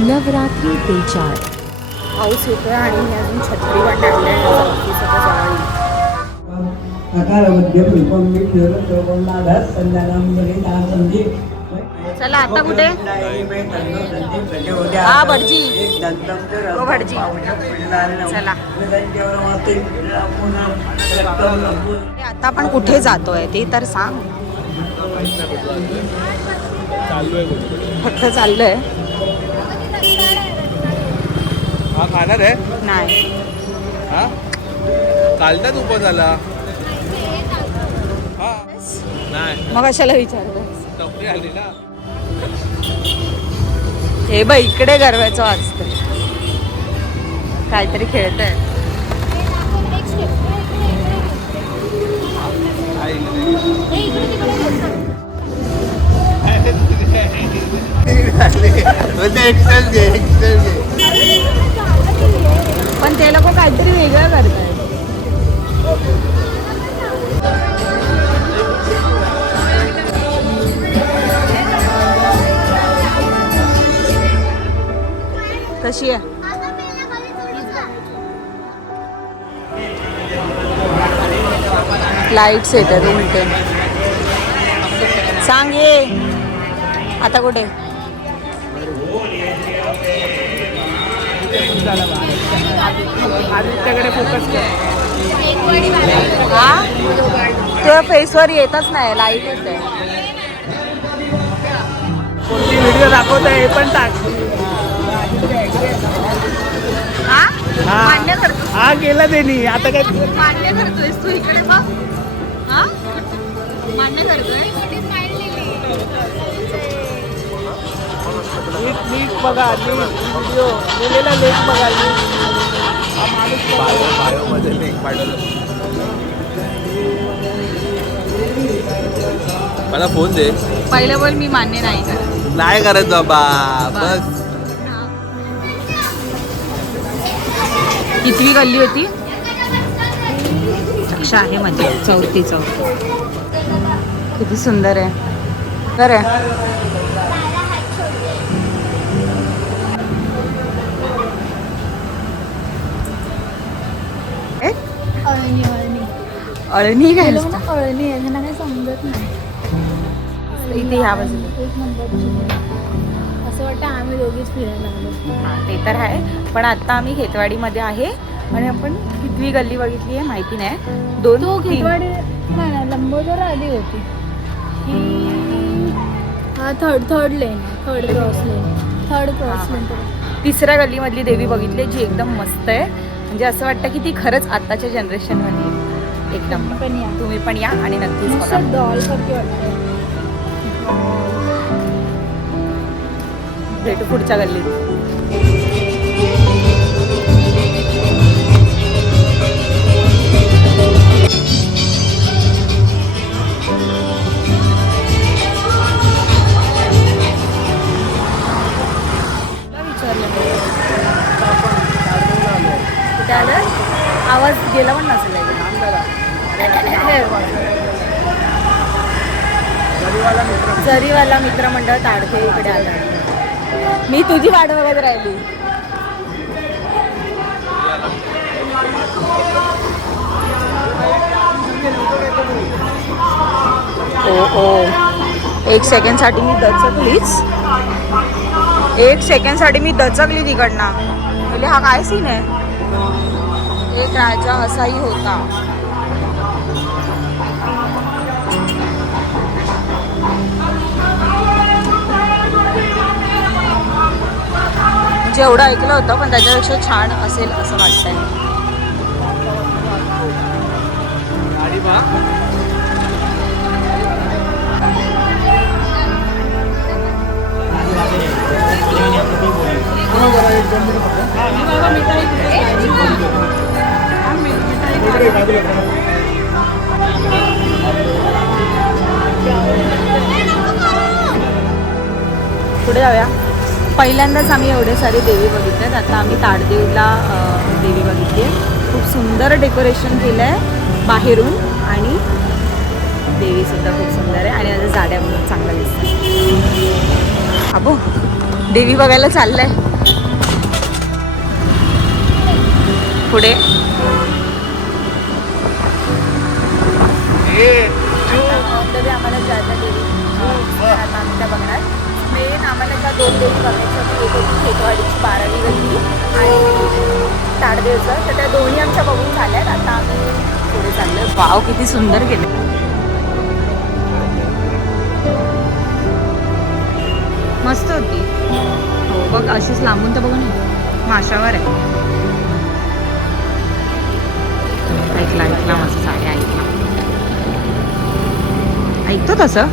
नवरात्री बेचार पाऊस येतोय आणि मी अजून छत्री पण टाकली आहे. माझं ऑफिस आता जवळ येईल. चला आता कुठे? हा भटजी, हो भटजी. चला आता आपण कुठे जातोय ते तर सांग. फक्त चाललोय. हा खाणार आहे? नाही हा चालतात उपवासाला. हा नाही मग कशाला विचारलं? टपरी आली ना. हे बघ इकडे गरव्याचं वाजतं, काहीतरी खेळतंय. पण ते लोक काहीतरी वेगळं करतायत. कशी आहे? लाईट्स येतात उलटे. सांग ये आता कुठे? आदित्यकडे फोकस कर. हा तुझ्या फेसवर येतच नाही, लाईट येते. कोणती व्हिडिओ दाखवत आहे हे पण टाक. हा मान्य करतो, हा केलं त्यांनी. आता काय मान्य करतोयस तू? इकडे बघ. हा मान्य करतोय. नीट बघा, व्हिडिओ लिहिलेला लेख बघा. हा माणूस बायोमध्ये लेख पाठवलं. मला फोन दे. पहिलं बोल मी मान्य नाही करत. नाही करत बाबा. बस कितवी गल्ली होती? कक्षा आहे म्हणजे चौथी. किती सुंदर आहे. बरं अळणी काय असतं? अळणी आहे, त्यांना काही समजत नाही. इथे ह्या बाजूला एक नंबरची असं वाटतं आम्ही दोघीच फिरायला लागलो. हा, ते तर आहे. पण आता आम्ही खेतवाडीमध्ये आहे आणि आपण कितवी गल्ली बघितली आहे माहिती नाही. तो 2 3 खेतवाडी नाही, लंबोदर आधी होती ही. हा थर्ड लेन, थर्ड क्रॉस लेन. तिसऱ्या गल्लीमधली देवी बघितली जी एकदम मस्त आहे. म्हणजे असं वाटतं की ती खरंच आताच्या जनरेशनमधली एक नंबर. तुम्ही पण या आणि नक्कीच बघा. डॉल सारखी वाटतं. भेटू पुढच्या गल्लीत. कुठे आलं? आवाज गेला पण नसेल. जरीवाला मित्रमंडळ ताडके इकडे आला. मी तुझी वाट बघत राहिली. एक सेकंडसाठी मी दचकलीच. एक सेकंडसाठी मी दचकली तिकडनं. म्हणजे हा काय सीन आहे? एक राजा असाही होता. जेवढं ऐकलं होतं पण त्याच्यापेक्षा छान असेल असं वाटतंय. पुढे जाऊया. पहिल्यांदाच आम्ही एवढे सारे देवी बघितल्यात. आता आम्ही ताडदेवला देवी बघितली आहे. खूप सुंदर डेकोरेशन केलं आहे बाहेरून आणि देवीसुद्धा खूप सुंदर आहे आणि माझ्या जाड्या म्हणून चांगलं दिसतं. अबो देवी बघायला चाललंय पुढे. आम्हाला ज्या ज्या देवी आता आम्ही त्या बघणार. मेन आम्हाला त्या 2 देवी बघायच्या होती. एक होती खेतवाडीची 12वी गल्ली आणि ताडदेवचं, तर त्या दोन्ही आमच्या बघून झाल्यात. आता आम्ही पुढे चाललोय. वाव किती सुंदर गेले. मस्त होती. हो बघ अशीच लांबून तर बघू ना माशावर आहे. ऐकला माझं साडे ऐकतो तसं.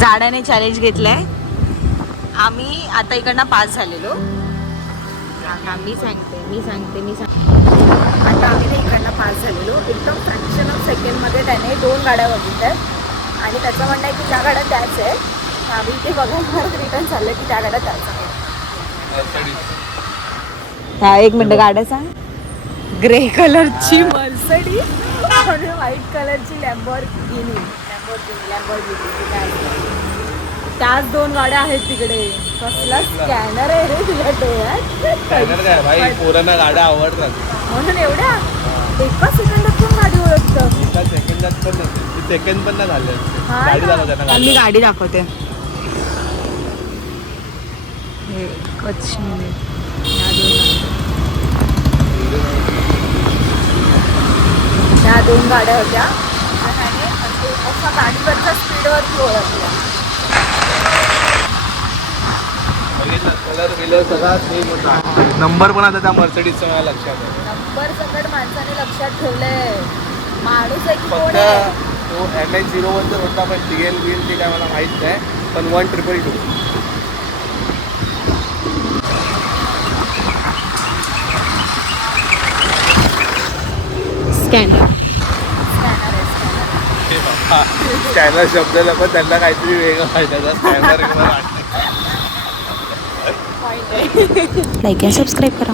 जाड्याने चॅलेंज घेतलंय. आम्ही आता इकडनं पास झालेलो. मी सांगते आता आम्ही इकडनं पास झालेलो. एकदम फ्रॅक्शन ऑफ सेकंडमध्ये त्याने 2 गाड्या बघितल्यात आणि त्याचं म्हणणं आहे की त्या गाड्या त्याच आहे. आम्ही ते बघून परत रिटर्न चाललं की त्या गाड्या त्याच आहेत. हा 1 मिनिट गाड्या सांग. ग्रे कलरची मर्सिडीज आणि व्हाईट कलरची लॅम्बोर्गिनी. त्याच 2 गाड्या आहेत तिकडे. कसला स्कॅनर आहे रे तुझ्या डोळ्यात. पोरांना गाड्या आवडतात म्हणून एवढ्या एका सेकंदात पण गाडी ओळखतं. एका सेकंदात पण नसेल, सेकंड पण नाही झाले. गाडी दाखव त्यांना. मी गाडी दाखवते. त्या 2 गाड्या होत्या आणि अशा गाडीवरच्या स्पीडवरती ओळखल्या. कलर बिलर सगळा सेम होता. नंबर पण आता त्या मर्सिडीजचा मला लक्षात आहे. नंबर सकट माणसाने लक्षात ठेवलंय. माणूस आहे की कोण फक्त आहे. तो MH01 जर होता पण DL ते काय मला माहीत नाही. पण 1222 स्कॅनर शब्दाला पण त्यांना काहीतरी वेगळं फायदा. स्कॅनर लाईक आणि सबस्क्राईब करा.